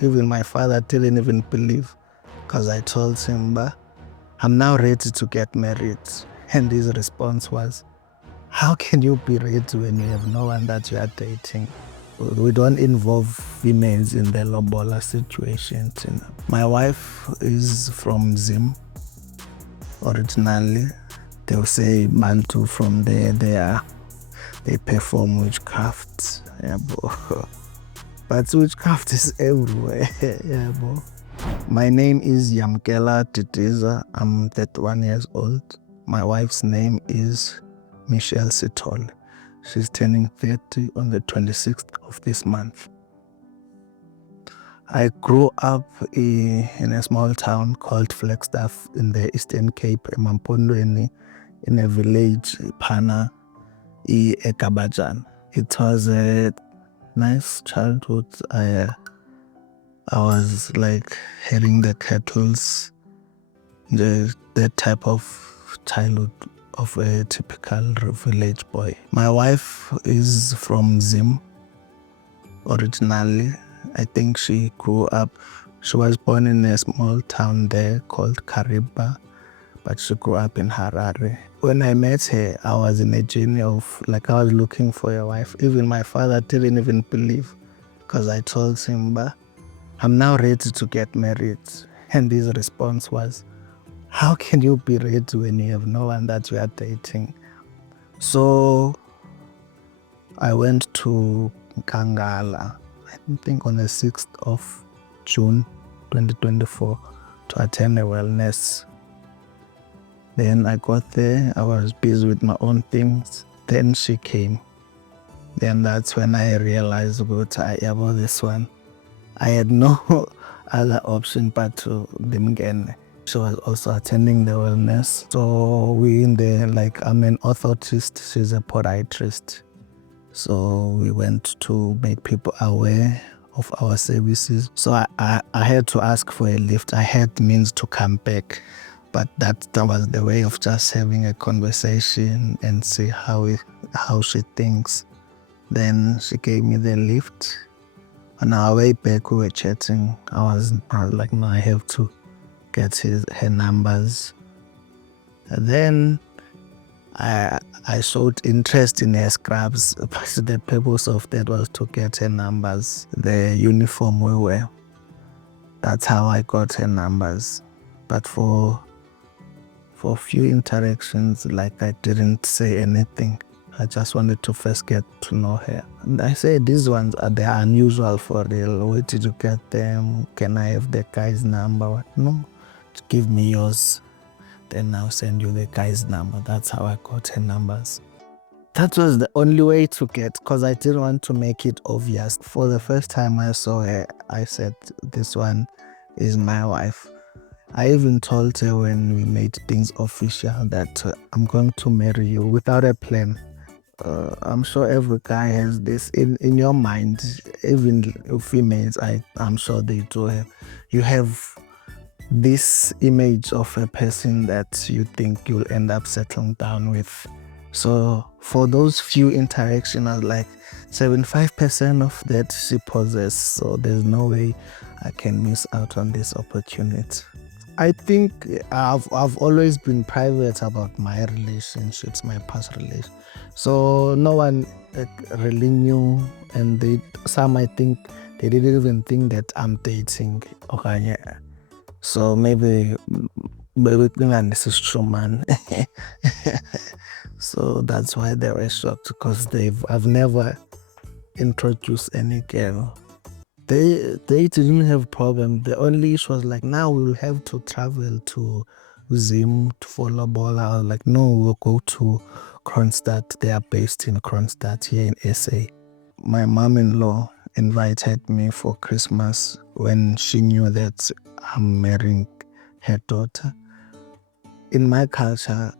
Even my father didn't even believe, because I told him, "But I'm now ready to get married." And his response was, "How can you be ready when you have no one that you are dating?" We don't involve females in the lobola situations. My wife is from Zim originally. They'll say Bantu from there. They perform witchcraft. Yeah, bro. But witchcraft is everywhere. Yeah, bro. My name is Yamkela Titiza. I'm 31 years old. My wife's name is Michelle Sitol. She's turning 30 on the 26th of this month. I grew up in a small town called Flagstaff in the Eastern Cape, Mampondweni, in a village, Pana, Ekabajan. It was a nice childhood. I was like hearing the kettles, the type of childhood of a typical village boy. My wife is from Zim originally. I think she was born in a small town there called Kariba, but she grew up in Harare. When I met her, I was in a journey of, like, I was looking for a wife. Even my father didn't even believe, because I told him, "But I'm now ready to get married." And his response was, "How can you be ready when you have no one that you are dating?" So I went to Kangala, I think on the 6th of June 2024, to attend a wellness. Then I got there, I was busy with my own things. Then she came. Then that's when I realized about this one. I had no other option but to Dimgen. She was also attending the wellness. So we in there, like, I'm an orthotist, she's a podiatrist. So we went to make people aware of our services. So I had to ask for a lift. I had means to come back, but that was the way of just having a conversation and see how she thinks. Then she gave me the lift. On our way back, we were chatting. I was like, no, I have to get her numbers. And then I showed interest in her scrubs, but the purpose of that was to get her numbers, the uniform we wear. That's how I got her numbers. But for a few interactions, like, I didn't say anything. I just wanted to first get to know her. And I said, these ones they are unusual for real. Where did you get them? Can I have the guy's number? No, give me yours. Then I'll send you the guy's number. That's how I got her numbers. That was the only way to get, because I didn't want to make it obvious. For the first time I saw her, I said, this one is my wife. I even told her when we made things official that I'm going to marry you without a plan. I'm sure every guy has this in your mind, even females, I'm sure they do have. You have this image of a person that you think you'll end up settling down with. So for those few interactions, I was like, 75% of that she possesses, so there's no way I can miss out on this opportunity. I think I've always been private about my relationships, my past relations. So no one really knew, and some, I think, they didn't even think that I'm dating. Okay, yeah. So maybe this is true, man. So that's why they were shocked, because I've never introduced any girl. They didn't have problem. The only issue was like, now we'll have to travel to Zim for lobola. I was like, no, we'll go to Kronstadt. They are based in Kronstadt here in SA. My mom-in-law invited me for Christmas when she knew that I'm marrying her daughter. In my culture,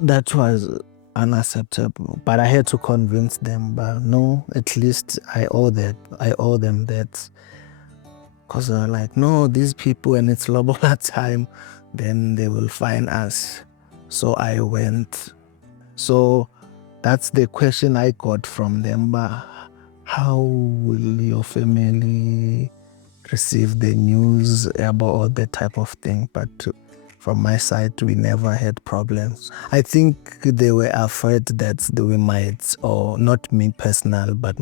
that was unacceptable, but I had to convince them. But no, at least I owe them that, because they're like, no, these people, when it's lobola time, then they will find us. So I went. So that's the question I got from them. But how will your family receive the news about all that type of thing. But from my side, we never had problems. I think they were afraid that we might, or not me personal, but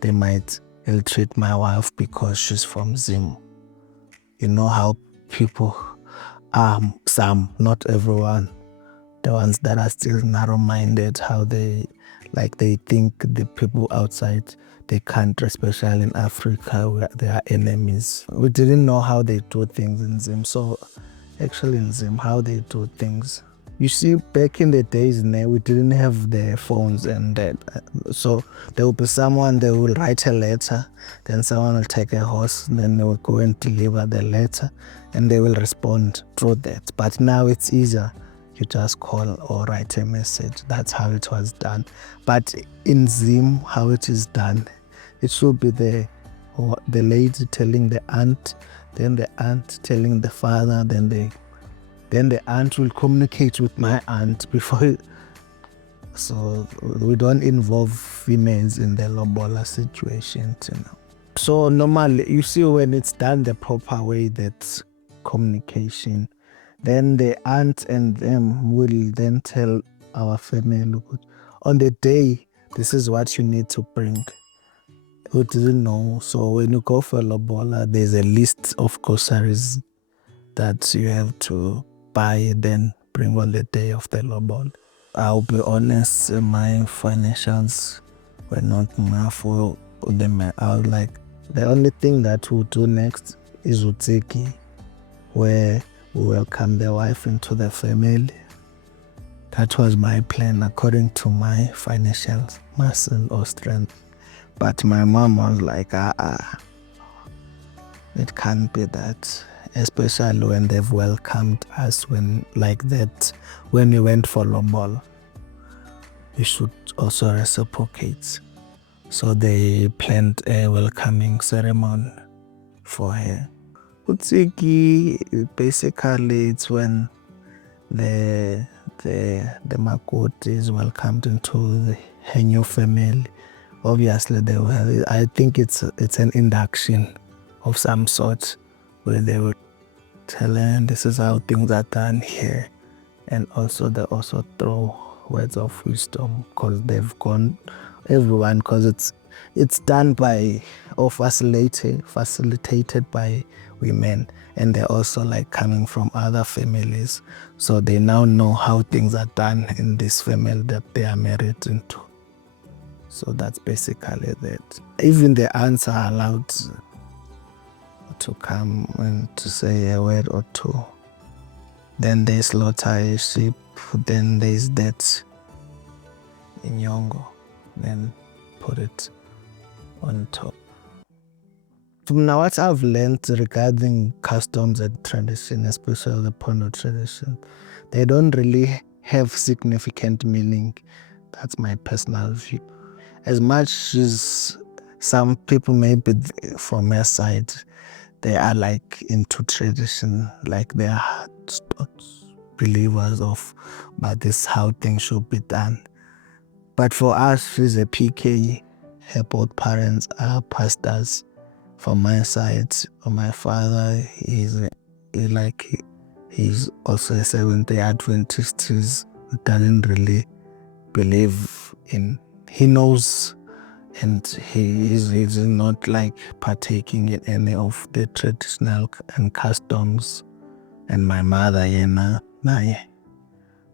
they might ill-treat my wife because she's from Zim. You know how people are, some, not everyone, the ones that are still narrow-minded, how they think the people outside the country, especially in Africa, where they are enemies. We didn't know how they do things in Zim. So actually in Zim, how they do things. You see, back in the days, we didn't have the phones and that. So there will be someone, they will write a letter, then someone will take a horse, then they will go and deliver the letter, and they will respond through that. But now it's easier. You just call or write a message. That's how it was done. But in Zim, how it is done, it should be the lady telling the aunt, then the aunt telling the father, then the aunt will communicate with my aunt before. So we don't involve females in the lobola situations, So normally, you see, when it's done the proper way, that's communication. Then the aunt and them will then tell our family, on the day, this is what you need to bring. We didn't know. So when you go for lobola, there's a list of groceries that you have to buy, then bring on the day of the lobola. I'll be honest, my financials were not enough for them. I was like, the only thing that we'll do next is Utsiki, where we welcome the wife into the family. That was my plan according to my financial muscle or strength. But my mom was like, it can't be that. Especially when they've welcomed us like that. When we went for lobola, you should also reciprocate. So they planned a welcoming ceremony for her. Utsiki, basically, it's when the makoti is welcomed into her new family. Obviously, I think it's an induction of some sort, where they will tell her this is how things are done here, and also they also throw words of wisdom because they've gone everyone, because it's done by or facilitated by women, and they're also like coming from other families, so they now know how things are done in this family that they are married into. So that's basically that. Even the aunts are allowed to come and to say a word or two. Then they slaughter a sheep, then there's that inyongo, then put it on top. From now, what I've learned regarding customs and tradition, especially the Pono tradition, they don't really have significant meaning. That's my personal view. As much as some people maybe from their side, they are like into tradition, like they are believers of, but this is how things should be done. But for us, she's a PK. Her both parents are pastors. From my side, on my father, he's also a Seventh-day Adventist. He doesn't really believe in. He knows. And he's not like partaking in any of the traditional and customs. And my mother,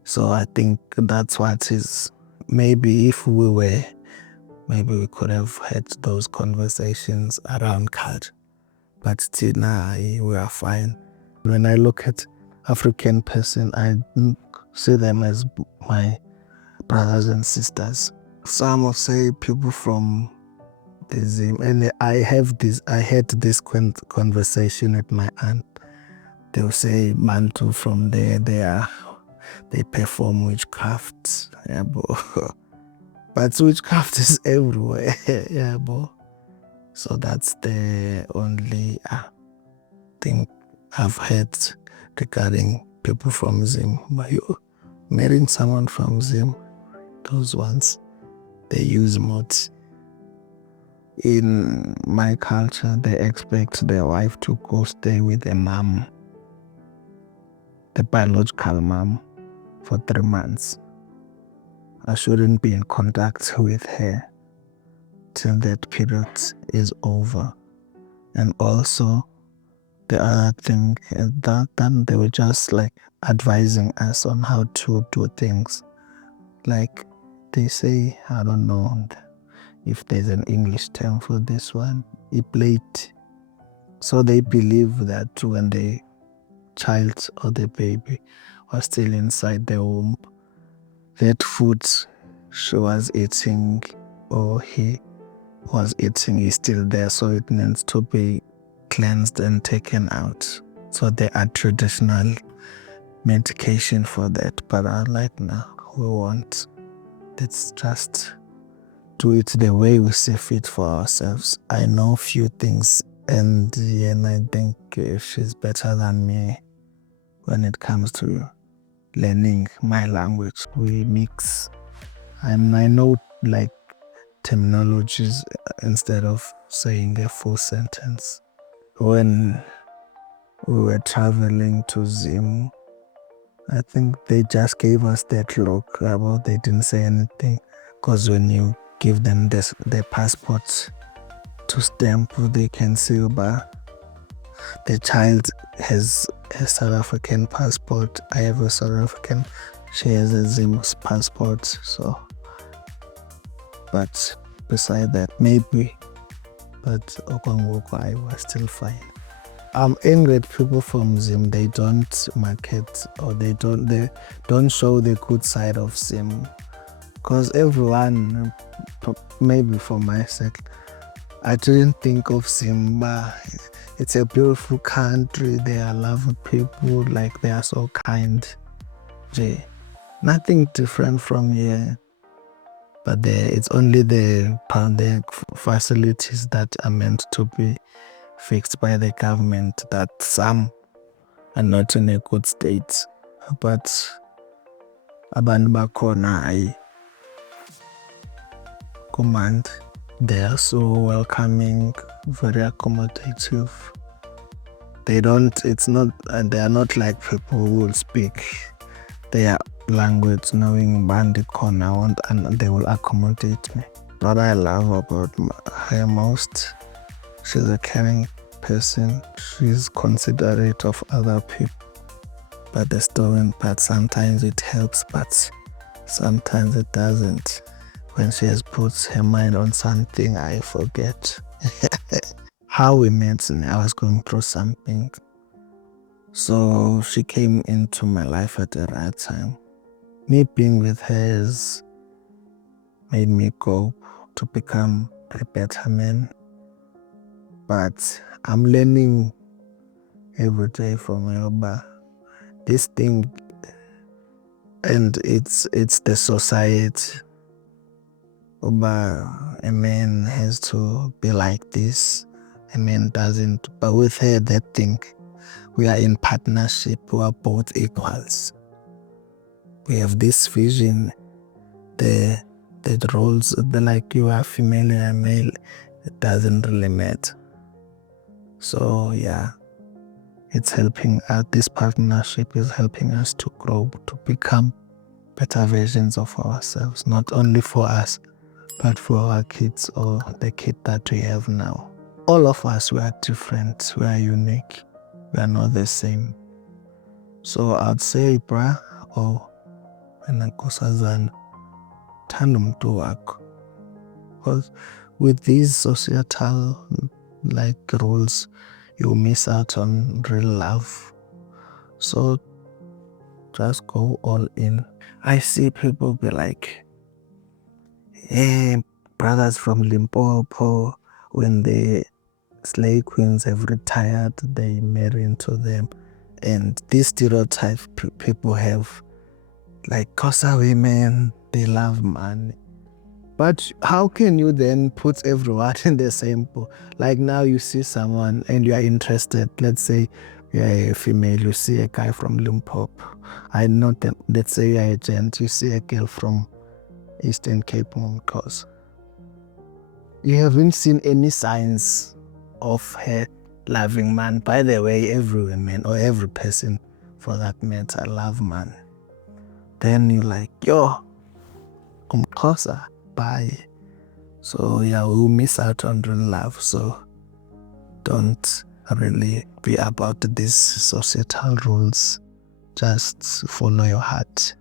So I think that's what is. Maybe if maybe we could have had those conversations around culture. But still, we are fine. When I look at African person, I see them as my brothers and sisters. Some will say people from the Zim, and I had this conversation with my aunt. They'll say Bantu from there, they perform witchcraft. Yeah, but witchcraft is everywhere. Yeah, so that's the only thing I've heard regarding people from Zim. But you marrying someone from Zim, those ones, they use mods. In my culture, they expect their wife to go stay with the mom, the biological mom, for 3 months. I shouldn't be in contact with her till that period is over. And also, the other thing is that then they were just like advising us on how to do things. Like they say, I don't know if there's an English term for this one, plate. So they believe that when the child or the baby was still inside the womb, that food she was eating or he was eating is still there, so it needs to be cleansed and taken out. So there are traditional medication for that, but I like now we want, let's just do it the way we see fit for ourselves. I know few things, and I think she's better than me when it comes to learning my language. We mix. I know like terminologies instead of saying a full sentence. When we were traveling to Zim, I think they just gave us that look about they didn't say anything, because when you give them their passports to stamp, they can see but the child has a South African passport. I have a South African. She has a Zim's passport. So, but beside that, maybe. But Okwangoku, I was still fine. Ingrid people from Zim, they don't market or they don't show the good side of Zim, because everyone, maybe for my sake, I didn't think of Simba. It's a beautiful country. They are lovely people. Like they are so kind. Nothing different from here. But it's only the facilities that are meant to be fixed by the government that some are not in a good state. But abantu bakhona I command. They are so welcoming, very accommodative. They are not like people who will speak their language knowing Bandi Kona, and they will accommodate me. What I love about her most, she's a caring person. She's considerate of other people. But the story part, sometimes it helps, but sometimes it doesn't. When she has put her mind on something, I forget. How we met, I was going through something. So she came into my life at the right time. Me being with her has made me go to become a better man. But I'm learning every day from her. But this thing, and it's the society. But a man has to be like this. A man doesn't. But with her, that thing, we are in partnership. We are both equals. We have this vision. The roles, like you are female and I'm male, it doesn't really matter. So yeah, it's helping us. This partnership is helping us to grow, to become better versions of ourselves, not only for us, but for our kids or the kid that we have now. All of us, we are different, we are unique, we are not the same. So I'd say, bruh, or wena nkosazana, thanda umuntu wakho. Because with these societal like rules, you miss out on real love. So just go all in. I see people be like, hey, brothers from Limpopo, when the slave queens have retired, they marry into them. And this stereotype people have, like Xhosa women, they love money. But how can you then put everyone in the same pool? Like now you see someone and you are interested. Let's say you are a female, you see a guy from Limpopo. I know them. Let's say you are a gent, you see a girl from Eastern Cape Coast. you haven't seen any signs of her loving man. By the way, every woman or every person for that matter love man. Then you're like, yo, kumxhosa, bye. So yeah, we'll miss out on real love. So don't really be about these societal rules. Just follow your heart.